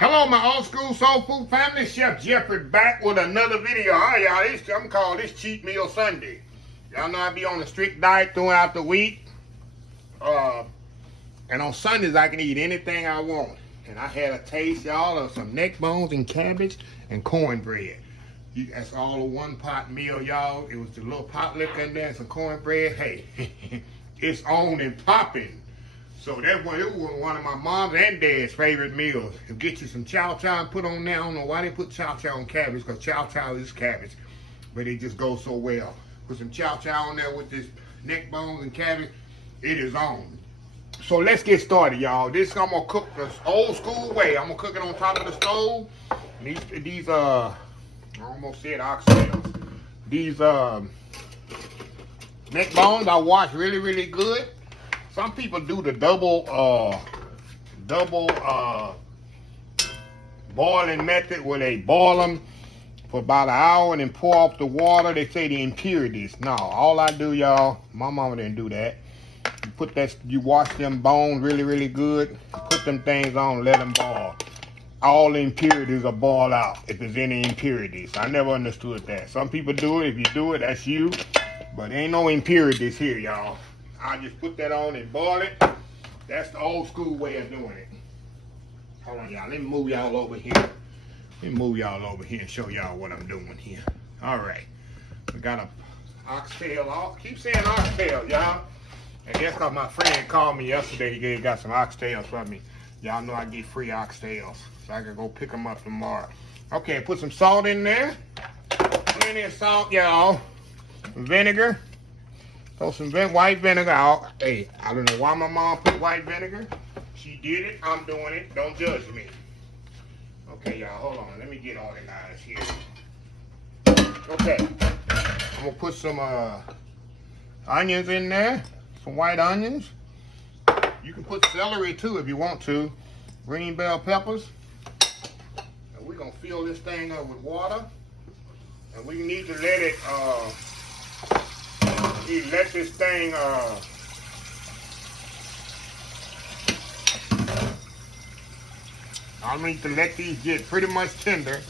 Hello, my old school soul food family. Chef Jeffrey back with another video. All right, y'all. I'm calling this Cheat Meal Sunday. Y'all know I be on a strict diet throughout the week. And on Sundays, I can eat anything I want. And I had a taste, y'all, of some neck bones and cabbage and cornbread. That's all a one-pot meal, y'all. It was the little pot liquor in there and some cornbread. Hey, it's on and popping. So it was one of my mom's and dad's favorite meals. To get you some chow chow and put on there. I don't know why they put chow chow on cabbage, because chow chow is cabbage. But it just goes so well. Put some chow chow on there with this neck bones and cabbage. It is on. So let's get started, y'all. This I'm gonna cook the old school way. I'm gonna cook it on top of the stove. These I almost said oxtails. These neck bones I wash really good. Some people do the double boiling method where they boil them for about an hour and then pour off the water. They say the impurities. No, all I do, y'all, my mama didn't do that. You wash them bones really good. Put them things on, let them boil. All the impurities are boiled out if there's any impurities. I never understood that. Some people do it. If you do it, that's you. But ain't no impurities here, y'all. I just put that on and boil it. That's the old school way of doing it. Hold on, y'all. Let me move y'all over here. And show y'all what I'm doing here. All right. We got a oxtail. Keep saying oxtail, y'all. I guess because my friend called me yesterday. He got some oxtails for me. Y'all know I get free oxtails. So I can go pick them up tomorrow. Okay, put some salt in there. Plenty of salt, y'all. Vinegar. Throw some white vinegar out. Hey, I don't know why my mom put white vinegar. She did it. I'm doing it. Don't judge me. Okay, y'all, hold on. Let me get organized here. Okay. I'm going to put some onions in there. Some white onions. You can put celery, too, if you want to. Green bell peppers. And we're going to fill this thing up with water. And we need to let it... let this thing I need to let these get pretty much tender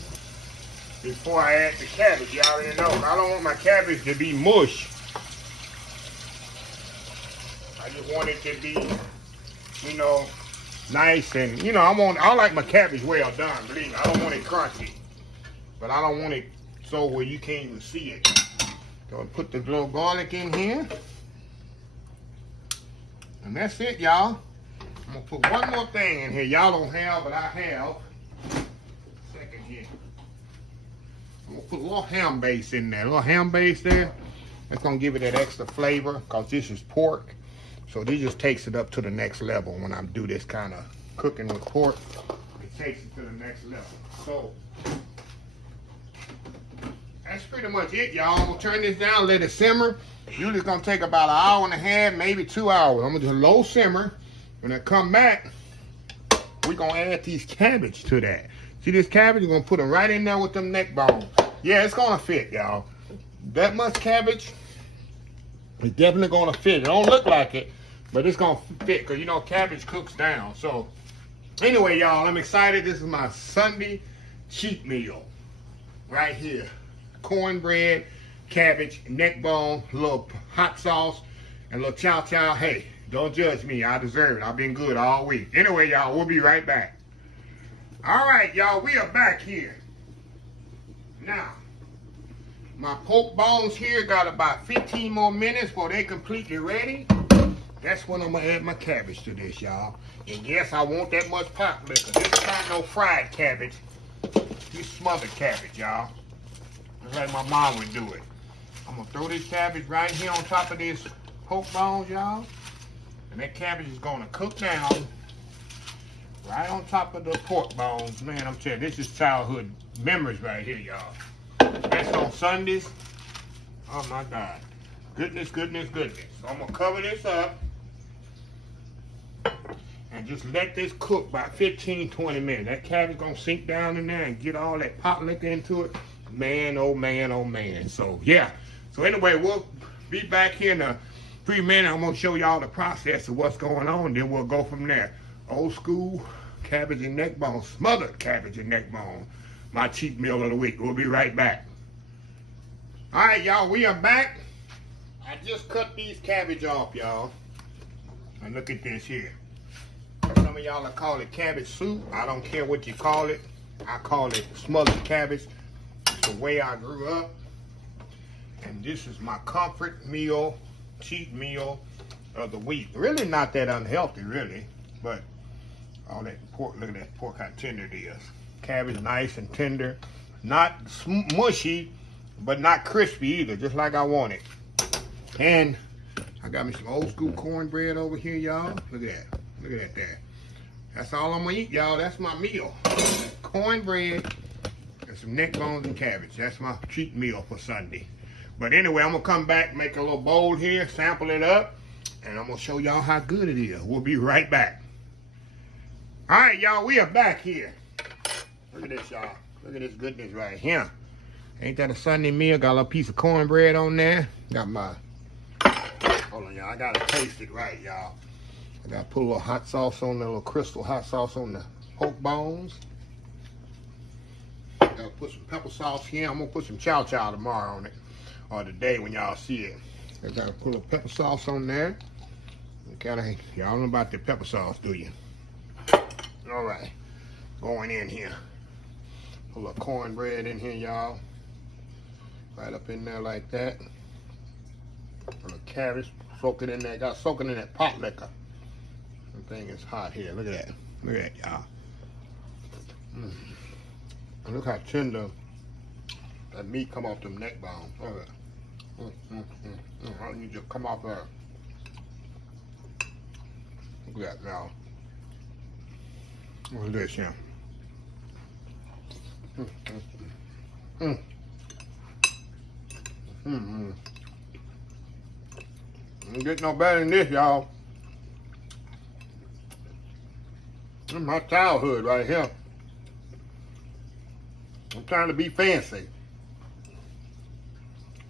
before I add the cabbage. You already know. I don't want my cabbage to be mush. I just want it to be, nice and I like my cabbage well done, believe me. I don't want it crunchy. But I don't want it so where you can't even see it. So put the little garlic in here. And that's it, y'all. I'm going to put one more thing in here. Y'all don't have, but I have. Second here. I'm going to put a little ham base in there. A little ham base there. That's going to give it that extra flavor because this is pork. So this just takes it up to the next level when I do this kind of cooking with pork. It takes it to the next level. So that's pretty much it, y'all. I'm going to turn this down, let it simmer. Usually it's going to take about an hour and a half, maybe 2 hours. I'm going to just low simmer. When I come back, we're going to add these cabbage to that. See this cabbage? You're going to put them right in there with them neck bones. Yeah, it's going to fit, y'all. That much cabbage is definitely going to fit. It don't look like it, but it's going to fit because, cabbage cooks down. So, anyway, y'all, I'm excited. This is my Sunday cheat meal right here. Cornbread, cabbage, neck bone, a little hot sauce, and a little chow chow. Hey, don't judge me. I deserve it. I've been good all week. Anyway, y'all, we'll be right back. All right, y'all, we are back here. Now, my pork bones here got about 15 more minutes before they're completely ready. That's when I'm going to add my cabbage to this, y'all. And yes, I want that much pot liquor. This is not no fried cabbage. This smothered cabbage, y'all. Just like my mom would do it. I'm going to throw this cabbage right here on top of this pork bones, y'all. And that cabbage is going to cook down right on top of the pork bones. Man, I'm telling you, this is childhood memories right here, y'all. That's on Sundays. Oh, my God. Goodness. So I'm going to cover this up and just let this cook about 15, 20 minutes. That cabbage is going to sink down in there and get all that pot liquor into it. Man, oh man. So, yeah. So, anyway, we'll be back here in a few minutes. I'm going to show y'all the process of what's going on. Then we'll go from there. Old school cabbage and neck bone, smothered cabbage and neck bone. My cheat meal of the week. We'll be right back. All right, y'all, we are back. I just cut these cabbage off, y'all. And look at this here. Some of y'all call it cabbage soup. I don't care what you call it. I call it smothered cabbage. It's the way I grew up. And this is my comfort meal, cheat meal of the week. Really not that unhealthy, really. But all that pork, look at that pork, how tender it is. Cabbage nice and tender. Not mushy, but not crispy either, just like I want it. And I got me some old school cornbread over here, y'all. Look at that. Look at that there. That's all I'm gonna eat, y'all. That's my meal. Cornbread and some neck bones and cabbage. That's my cheat meal for Sunday. But anyway, I'm gonna come back, make a little bowl here, sample it up, and I'm gonna show y'all how good it is. We'll be right back. All right, y'all, we are back here. Look at this, y'all. Look at this goodness right here. Ain't that a Sunday meal? Got a little piece of cornbread on there. Got my, hold on, y'all. I gotta taste it right, y'all. I gotta put a little hot sauce on there, a little crystal hot sauce on the pork bones. Gotta put some pepper sauce here. I'm gonna put some chow chow tomorrow on it, or today when y'all see it. I gotta put a little pepper sauce on there. Y'all don't know about the pepper sauce, do you? All right, going in here. Put a little cornbread in here, y'all. Right up in there like that. A little cabbage, soak it in there. Got to soak it in that pot liquor. The thing is hot here. Look at that. Look at that, y'all. And look how tender that meat come off them neck bones. Look at that. How you just come off there. Look at that now. Look at this here. Don't get no better than this, y'all. This is my childhood right here. I'm trying to be fancy.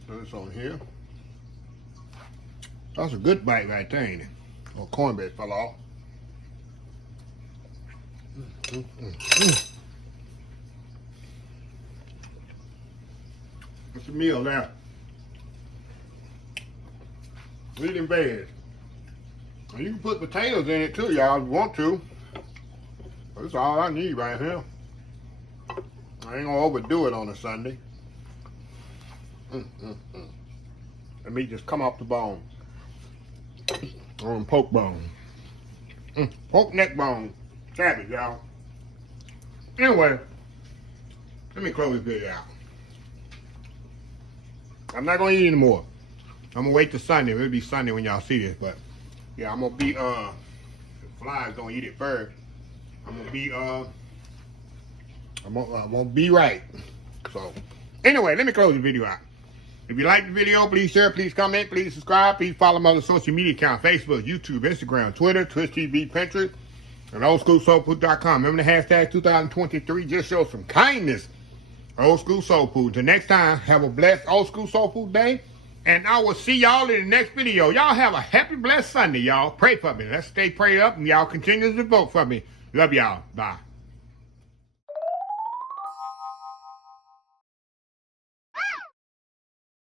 Put this on here. That's a good bite right there, ain't it? Oh, cornbread fell off. It's a meal now. Eat in bed. And you can put potatoes in it too, y'all, if you want to. But that's all I need right here. I ain't gonna overdo it on a Sunday. The meat just come off the bone. On pork bone. Pork neck bone. Cabbage, y'all. Anyway, let me close this video out. I'm not gonna eat anymore. I'm gonna wait till Sunday. It'll be Sunday when y'all see this, but yeah, I'm gonna be the flies don't eat it first. I'm gonna be right. So anyway, let me close the video out. If you like the video, please share, please comment, please subscribe, please follow my other social media account, Facebook, YouTube, Instagram, Twitter, Twitch TV, Pinterest, and oldschoolsoulfood.com. Remember the hashtag 2023, just show some kindness. Old School Soul Food. Till next time, have a blessed Old School Soul Food day. And I will see y'all in the next video. Y'all have a happy, blessed Sunday, y'all. Pray for me. Let's stay prayed up, and y'all continue to vote for me. Love y'all. Bye.